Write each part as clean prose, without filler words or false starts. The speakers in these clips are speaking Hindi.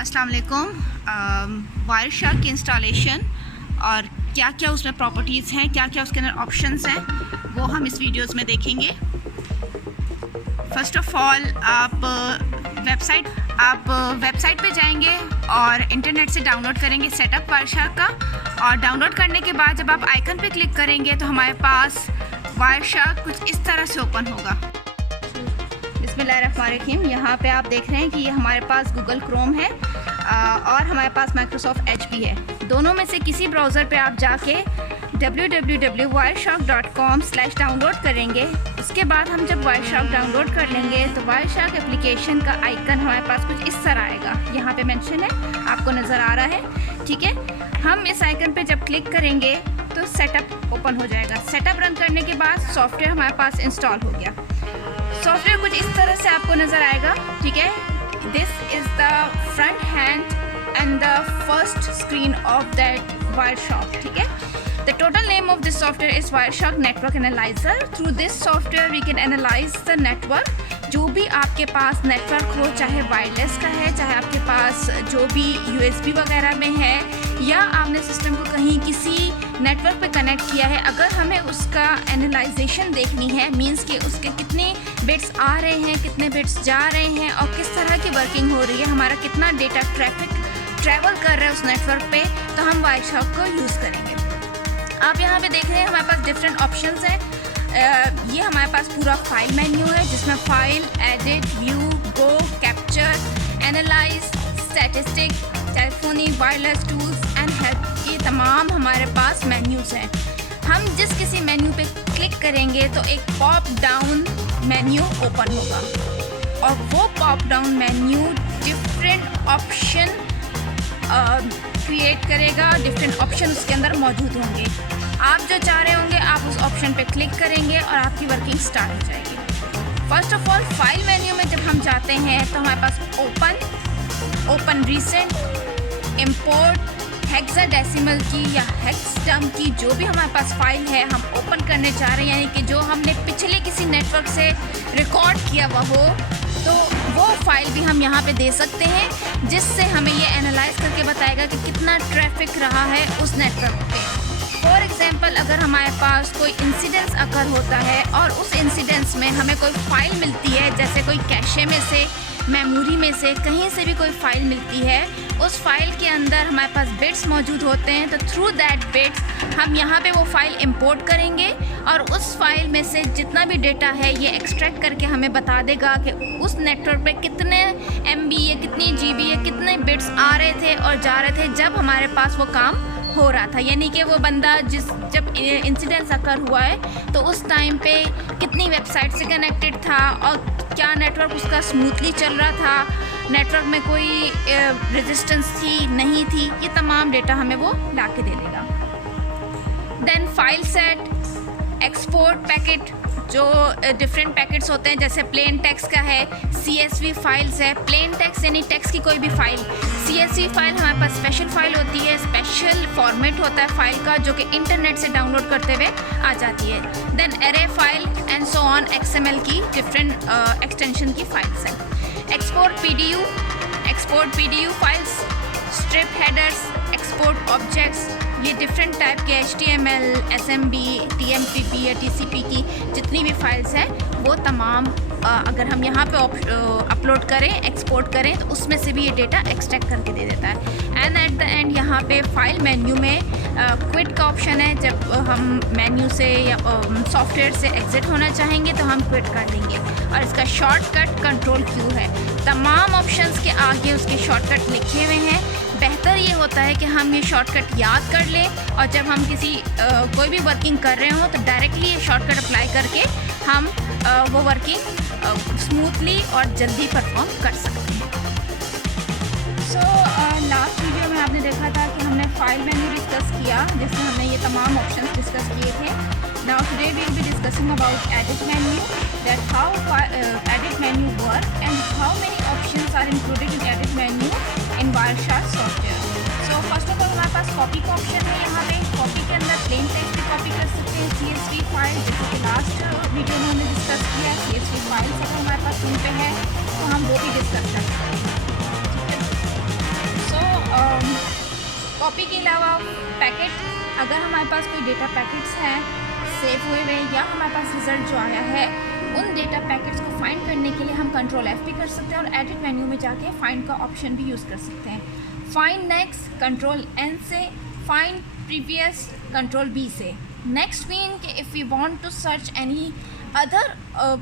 अस्सलाम वालेकुम। वायरशार्क की इंस्टॉलेशन और क्या क्या उसमें प्रॉपर्टीज़ हैं, क्या क्या उसके अंदर ऑप्शंस हैं, वो हम इस वीडियोस में देखेंगे। फ़र्स्ट ऑफ़ ऑल आप वेबसाइट पे जाएंगे और इंटरनेट से डाउनलोड करेंगे सेटअप वायरशार्क का। और डाउनलोड करने के बाद जब आप आइकन पे क्लिक करेंगे तो हमारे पास वायरशार्क कुछ इस तरह से ओपन होगा। बिस्मिल्लाहिर्रहमानिर्रहीम। यहाँ पे आप देख रहे हैं कि ये हमारे पास गूगल क्रोम है और हमारे पास माइक्रोसॉफ्ट एज भी है। दोनों में से किसी ब्राउज़र पे आप जाके www.wireshark.com/डाउनलोड करेंगे। उसके बाद हम जब वायरशार्क डाउनलोड कर लेंगे तो वायरशार्क एप्लीकेशन का आइकन हमारे पास कुछ इस तरह आएगा। यहाँ पे मेंशन है, आपको नज़र आ रहा है, ठीक है। हम इस आइकन पे जब क्लिक करेंगे तो सेटअप ओपन हो जाएगा। सेटअप रन करने के बाद सॉफ्टवेयर हमारे पास इंस्टॉल हो गया। सॉफ्टवेयर कुछ इस तरह से आपको नज़र आएगा, ठीक है। This is the front hand and the first screen of that Wireshark, ठीक है। The total name of this software is Wireshark Network Analyzer. Through this software we can analyze the network. जो भी आपके पास नेटवर्क हो, चाहे वायरलेस का है, चाहे आपके पास जो भी USB वगैरह में है, या आपने सिस्टम को कहीं किसी नेटवर्क पे कनेक्ट किया है, अगर हमें उसका एनालाइजेशन देखनी है, मींस कि उसके कितने बिट्स आ रहे हैं, कितने बिट्स जा रहे हैं और किस तरह की वर्किंग हो रही है, हमारा कितना डेटा ट्रैवल कर रहा है उस नेटवर्क पे, तो हम वायरशार्क को यूज़ करेंगे। आप यहाँ पे देख रहे हैं हमारे पास डिफरेंट ऑप्शंस हैं। ये हमारे पास पूरा फाइल मेन्यू है जिसमें file, edit, view, go, capture, analyse, statistic, telephony, wireless tools and help, ये तमाम हमारे पास मेन्यूज़ हैं। हम जिस किसी मेन्यू पे क्लिक करेंगे तो एक पॉप डाउन मेन्यू ओपन होगा और वो pop down menu different option create करेगा। डिफरेंट ऑप्शन उसके अंदर मौजूद होंगे। आप जो चाह रहे होंगे आप उस ऑप्शन पे क्लिक करेंगे और आपकी वर्किंग स्टार्ट हो जाएगी। First of all file menu में जब हम जाते हैं तो हमारे पास ओपन रीसेंट, इंपोर्ट, हेक्साडेसिमल की या हेक्सडम की जो भी हमारे पास फाइल है हम ओपन करने चाह रहे हैं, यानी कि जो हमने पिछले किसी नेटवर्क से रिकॉर्ड किया हुआ हो, तो वो फाइल भी हम यहाँ पे दे सकते हैं, जिससे हमें ये एनालाइज करके बताएगा कि कितना ट्रैफिक रहा है उस नेटवर्क पे। फॉर एग्जांपल, अगर हमारे पास कोई इंसिडेंस अकर होता है और उस इंसिडेंस में हमें कोई फ़ाइल मिलती है, जैसे कोई कैशे में से, मेमोरी में से, कहीं से भी कोई फ़ाइल मिलती है, उस फाइल के अंदर हमारे पास बिट्स मौजूद होते हैं, तो थ्रू दैट बिट्स हम यहाँ पे वो फ़ाइल इंपोर्ट करेंगे और उस फाइल में से जितना भी डेटा है ये एक्सट्रैक्ट करके हमें बता देगा कि उस नेटवर्क पे कितने MB या कितनी GB या कितने बिट्स आ रहे थे और जा रहे थे जब हमारे पास वो काम हो रहा था। यानी कि वो बंदा जब इंसिडेंस अकर हुआ है तो उस टाइम पे कितनी वेबसाइट से कनेक्टेड था और क्या नेटवर्क उसका स्मूथली चल रहा था, नेटवर्क में कोई रेजिस्टेंस थी नहीं थी, ये तमाम डेटा हमें वो ला के दे देगा। Then file set, export packet, जो डिफरेंट पैकेट्स होते हैं, जैसे प्लेन टेक्स्ट का है, CSV फाइल्स है। प्लेन टेक्स्ट यानी टेक्स्ट की कोई भी फाइल। CSV फाइल हमारे पास स्पेशल फ़ाइल होती है, स्पेशल फॉर्मेट होता है फाइल का, जो कि इंटरनेट से डाउनलोड करते हुए आ जाती है। Then array file and so on, XML की डिफरेंट एक्सटेंशन की फाइल्स हैं। Export PDU files, strip headers, export objects, ये डिफरेंट टाइप के HTML, SMB, TMPP या TCP की जितनी भी फाइल्स हैं वो तमाम अगर हम यहाँ पे अपलोड करें, एक्सपोर्ट करें, तो उसमें से भी ये डेटा एक्सट्रैक्ट करके दे देता है। एंड एट द एंड यहाँ पे फाइल मेन्यू में क्विट का ऑप्शन है। जब हम मेन्यू से या सॉफ्टवेयर से एग्ज़िट होना चाहेंगे तो हम क्विट कर देंगे। और इसका शॉर्टकट Ctrl+Q है। तमाम ऑप्शंस के आगे उसके शॉर्टकट लिखे हुए हैं। बेहतर ये होता है कि हम ये शॉर्टकट याद कर लें और जब हम कोई भी वर्किंग कर रहे हों तो डायरेक्टली ये शॉर्टकट अप्लाई करके हम वो वर्किंग स्मूथली और जल्दी परफॉर्म कर सकते हैं। सो लास्ट वीडियो में आपने देखा था कि हमने फाइल मेन्यू डिस्कस किया, जिसमें हमने ये तमाम ऑप्शंस डिस्कस किए थे। Now today we will be discussing about edit menu, that how edit menu work and how many options are included in edit menu in Wireshark software. So first of all हमारे पास कॉपी का ऑप्शन है। यहाँ पे कॉपी के अंदर प्लेन टेक्स्ट भी कॉपी कर सकते हैं, CSV फाइल, जैसे कि लास्ट वीडियो में हमने डिस्कस किया। CSV फाइल्स अगर हमारे पास उन पे है तो हम वो भी डिस्कस कर सकते हैं, ठीक है। FP के अलावा पैकेट, अगर हमारे पास कोई डेटा पैकेट्स हैं सेव हुए हुए या हमारे पास रिज़ल्ट जो आया है उन डेटा पैकेट्स को फाइंड करने के लिए हम कंट्रोल FP कर सकते हैं और एडिट मेन्यू में जाके फाइंड का ऑप्शन भी यूज़ कर सकते हैं। फाइंड नेक्स्ट कंट्रोल N से, फाइंड प्रीवियस कंट्रोल B से। नेक्स्ट मीन कि if we want to search any other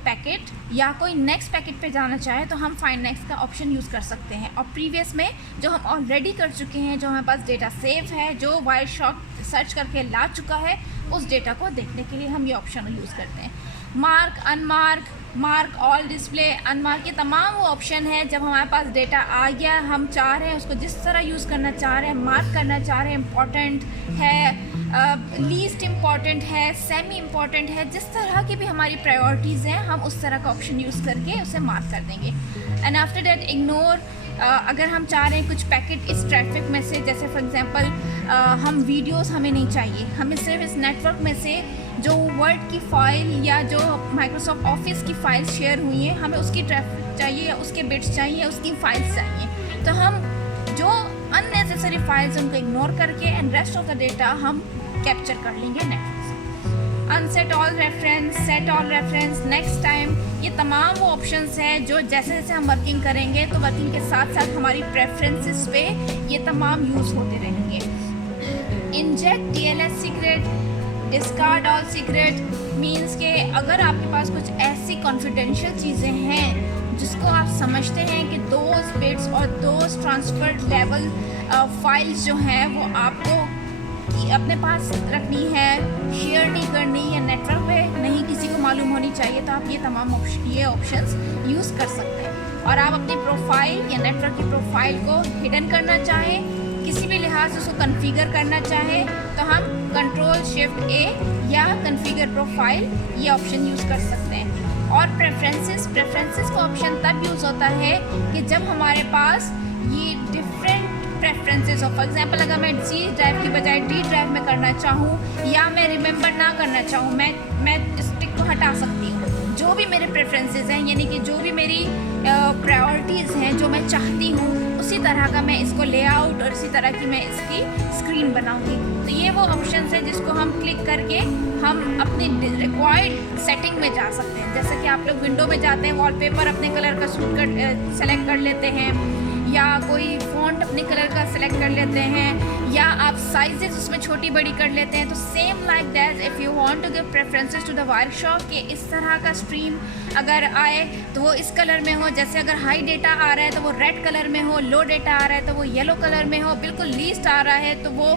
packet या कोई नेक्स्ट पैकेट पे जाना चाहे तो हम फाइंड नेक्स्ट का ऑप्शन यूज़ कर सकते हैं। और प्रीवियस में जो हम ऑलरेडी कर चुके हैं, जो हमारे पास डेटा सेव है, जो वायरशॉक सर्च करके ला चुका है, उस डेटा को देखने के लिए हम ये ऑप्शन यूज़ करते हैं। Mark, unmark, mark all, display, unmark, ये तमाम वो ऑप्शन है जब हमारे पास डेटा आ गया, हम चाह रहे हैं उसको जिस तरह यूज़ करना चाह रहे हैं, मार्क करना चाह रहे हैं, इम्पॉर्टेंट है, लीस्ट इम्पॉर्टेंट है, सेमी इम्पॉर्टेंट है, जिस तरह की भी हमारी प्रायोरिटीज़ हैं हम उस तरह का ऑप्शन यूज़ करके उसे मार्क कर देंगे। एंड आफ्टर दैट इग्नोर, अगर हम चाह रहे हैं कुछ पैकेट इस ट्रैफिक में से, जैसे फॉर एग्जांपल हम वीडियोस हमें नहीं चाहिए, हमें सिर्फ इस नेटवर्क में से जो वर्ड की फ़ाइल या जो माइक्रोसॉफ्ट ऑफिस की फ़ाइल शेयर हुई हैं हमें उसकी ट्रैफिक चाहिए या उसके बिट्स चाहिए, उसकी फ़ाइल्स चाहिए, तो हम जो अननेसेसरी फाइल्स उनको इग्नोर करके and rest of the data हम कैप्चर कर लेंगे नेटवर्क से। Unset all reference, set all reference, next time, ये तमाम वो ऑप्शंस हैं जो जैसे जैसे हम वर्किंग करेंगे तो वर्किंग के साथ साथ हमारी प्रेफरेंसेस पे ये तमाम यूज़ होते रहेंगे। Inject TLS secret, discard all secret means के अगर आपके पास कुछ ऐसी कॉन्फिडेंशियल चीज़ें हैं जिसको आप समझते हैं कि दोज बिट्स और दोज ट्रांसफर लेवल फाइल्स जो हैं वो आपको अपने पास रखनी है, शेयर नहीं करनी या नेटवर्क पे नहीं किसी को मालूम होनी चाहिए, तो आप ये तमाम ये ऑप्शंस यूज़ कर सकते हैं। और आप अपनी प्रोफाइल या नेटवर्क की प्रोफाइल को हिडन करना चाहें, किसी भी लिहाज से उसको कॉन्फ़िगर करना चाहें तो हम कंट्रोल शिफ्ट A या कॉन्फ़िगर प्रोफाइल ये ऑप्शन यूज़ कर सकते हैं। और प्रेफरेंसेस का ऑप्शन तब यूज़ होता है कि जब हमारे पास ये डिफरेंट प्रेफरेंसेस हो। फॉर एग्जांपल अगर मैं C ड्राइव की बजाय D ड्राइव में करना चाहूँ या मैं रिमेंबर ना करना चाहूँ, मैं इस टिक को हटा सकती हूँ। जो भी मेरे प्रेफरेंसेस हैं यानी कि जो भी मेरी प्रायोरिटीज़ हैं जो मैं चाहती हूँ उसी तरह का मैं इसको लेआउट और इसी तरह की मैं इसकी स्क्रीन बनाऊँगी। तो ये वो ऑप्शन है जिसको हम क्लिक करके हम अपनी रिक्वायर्ड सेटिंग में जा सकते हैं। जैसे कि आप लोग विंडो में जाते हैं, वॉलपेपर अपने कलर का सूट कर सेलेक्ट कर लेते हैं या कोई फ़ॉन्ट अपने कलर का सिलेक्ट कर लेते हैं या आप साइजेस उसमें छोटी बड़ी कर लेते हैं। तो same like that if you want to give preferences to the वायरशॉक कि इस तरह का स्ट्रीम अगर आए तो वो इस कलर में हो, जैसे अगर हाई डेटा आ रहा है तो वो रेड कलर में हो, लो डेटा आ रहा है तो वो येलो कलर में हो, बिल्कुल लीस्ट आ रहा है तो वो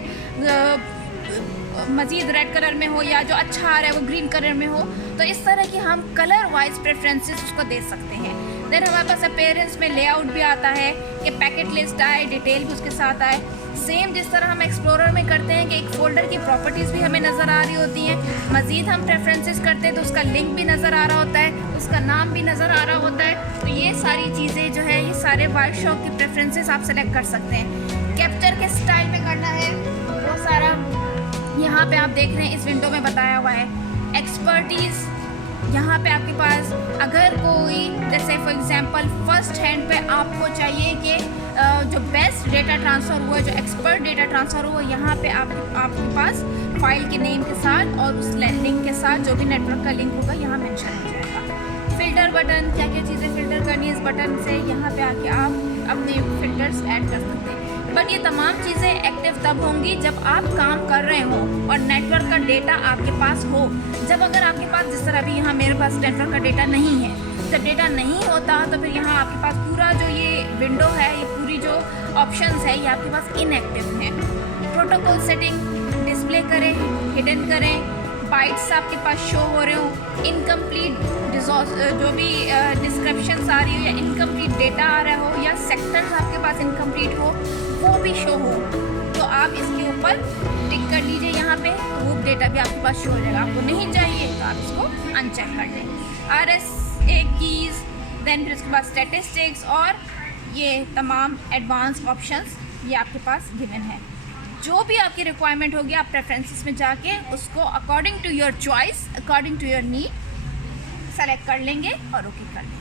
मज़ीद रेड कलर में हो, या जो अच्छा आ रहा है वो ग्रीन कलर में हो। तो इस तरह की हम कलर वाइज प्रेफरेंसेस उसको दे सकते हैं। देन हमारे पास अपीयरेंस में लेआउट भी आता है कि पैकेट लिस्ट आए, डिटेल भी उसके साथ आए। सेम जिस तरह हम एक्सप्लोरर में करते हैं कि एक फ़ोल्डर की प्रॉपर्टीज़ भी हमें नज़र आ रही होती हैं, मज़ीद हम प्रेफरेंसेस करते हैं तो उसका लिंक भी नज़र आ रहा होता है, उसका नाम भी नज़र आ रहा होता है। तो ये सारी चीज़ें जो है ये सारे वायरशॉक की प्रेफरेंसेस आप सेलेक्ट कर सकते हैं। कैप्चर के स्टाइल में करना है वो सारा यहाँ पे आप देख रहे हैं इस विंडो में बताया हुआ है। एक्सपर्टीज़, यहाँ पे आपके पास अगर कोई जैसे फॉर एग्जांपल फर्स्ट हैंड पे आपको चाहिए कि जो बेस्ट डेटा ट्रांसफ़र हुआ, जो एक्सपर्ट डेटा ट्रांसफ़र हुआ, यहाँ पे आपके पास फाइल के नेम के साथ और उस लिंक के साथ जो भी नेटवर्क का लिंक होगा यहाँ मेंशन हो जाएगा। फ़िल्टर बटन, क्या क्या चीज़ें फ़िल्टर करनी है इस बटन से, यहाँ पे आके आप अपने फ़िल्टर्स ऐड कर सकते हैं। बट ये तमाम चीज़ें एक्टिव तब होंगी जब आप काम कर रहे हो और नेटवर्क का डेटा आपके पास हो। जब अगर आपके पास जिस तरह भी यहाँ मेरे पास नेटवर्क का डेटा नहीं है, जब डेटा नहीं होता तो फिर यहाँ आपके पास पूरा जो ये विंडो है, ये पूरी जो ऑप्शंस है ये आपके पास इनएक्टिव है। प्रोटोकॉल सेटिंग डिस्प्ले करें, हिडन करें, बाइट्स आपके पास शो हो रहे हो, इनकम्प्लीट जो भी डिस्क्रिप्शंस आ रही हो या इनकम्प्लीट डेटा आ रहा हो या सेक्टर्स आपके पास इनकम्प्लीट हो वो भी शो हो, तो आप इसके ऊपर टिक कर लीजिए। यहाँ पे वो डेटा भी आपके पास शो हो जाएगा। आपको नहीं चाहिए तो आप इसको अनचेक कर लें। RSA कीज़, देन फिर उसके बाद स्टैटिस्टिक्स और ये तमाम एडवांस ऑप्शंस ये आपके पास गिवन है। जो भी आपकी रिक्वायरमेंट होगी आप प्रेफरेंसेस में जाके उसको according to your choice, according to your need select कर लेंगे और ओके कर लेंगे।